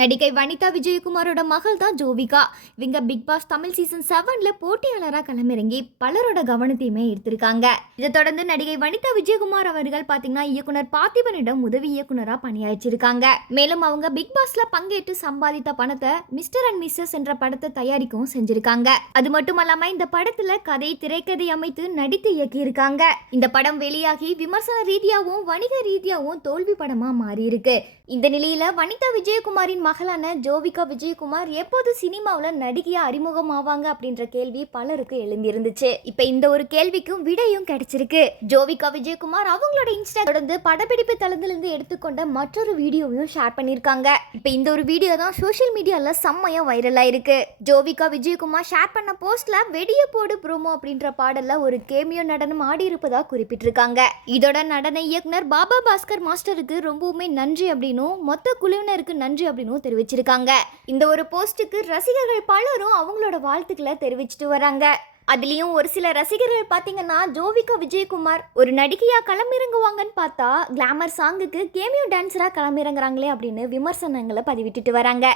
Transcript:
நடிகை வனிதா விஜயகுமாரோட மகள் தான் ஜோவிகா. இவங்க பிக் பாஸ் தமிழ் சீசன் செவன்ல போட்டியாளராக களமிறங்கி பலரோட கவனத்தையுமே எடுத்திருக்காங்க இதை தொடர்ந்து நடிகை வனிதா விஜயகுமார் அவர்கள் பாத்தீங்கன்னா இயக்குனர் பார்த்திபனிடம் உதவி இயக்குனரா பணியாற்றிருக்காங்க. மேலும் அவங்க பிக் பாஸ்ல பங்கேற்று சம்பாதித்த பணத்தை மிஸ்டர் அண்ட் மிஸ்ஸஸ் என்ற படத்தை தயாரிக்கவும் செஞ்சிருக்காங்க. அது மட்டுமல்லாம இந்த படத்துல கதை திரைக்கதை அமைத்து நடித்து இயக்கியிருக்காங்க. இந்த படம் வெளியாகி விமர்சன ரீதியாகவும் வணிக ரீதியாகவும் தோல்வி படமா மாறி இருக்கு இந்த நிலையில வனிதா விஜயகுமாரின் மகளான ஜோவிகா விஜயகுமார் எப்போது சினிமாவில் நடிகையாக அறிமுகமாவாங்க அப்படின்ற கேள்வி பலருக்கு எழும்பியிருந்துச்சு இப்போ இந்த ஒரு கேள்விக்கும் விடையும் கிடைச்சிருக்கு. ஜோவிகா விஜயகுமார் அவங்களோட இன்ஸ்டா தொடர்ந்து படப்பிடிப்பு தளத்திலிருந்து எடுத்துக்கொண்ட மற்றொரு வீடியோவையும் ஷேர் பண்ணியிருக்காங்க. இப்போ இந்த ஒரு வீடியோ தான் சோஷியல் மீடியாவில் செம்மையாக வைரலாக இருக்கு ஜோவிகா விஜயகுமார் ஷேர் பண்ண போஸ்ட்ல வெடிய போடு ப்ரோமோ அப்படின்ற பாடல்ல ஒரு கேமியோ நடனம் ஆடி குறிப்பிட்டிருக்காங்க. இதோட நடன இயக்குனர் பாபா பாஸ்கர் மாஸ்டருக்கு ரொம்பவுமே நன்றி அப்படின்னும் மொத்த குழுவினருக்கு நன்றி அப்படின்னும் தெரிவிச்சிருக்காங்க. இந்த ஒரு போஸ்ட்டுக்கு ரசிகர்கள் பலரும் அவங்களோட வாழ்த்துக்களை தெரிவிச்சிட்டு வராங்க. அதுலேயும் ஒரு சில ரசிகர்கள் பார்த்தீங்கன்னா ஜோவிகா விஜயகுமார் ஒரு நடிகையாக களமிறங்குவாங்கன்னு பார்த்தா கிளாமர் சாங்குக்கு கேமியோ டான்ஸராக களமிறங்குறாங்களே அப்படின்னு விமர்சனங்களை பதிவிட்டுட்டு வராங்க.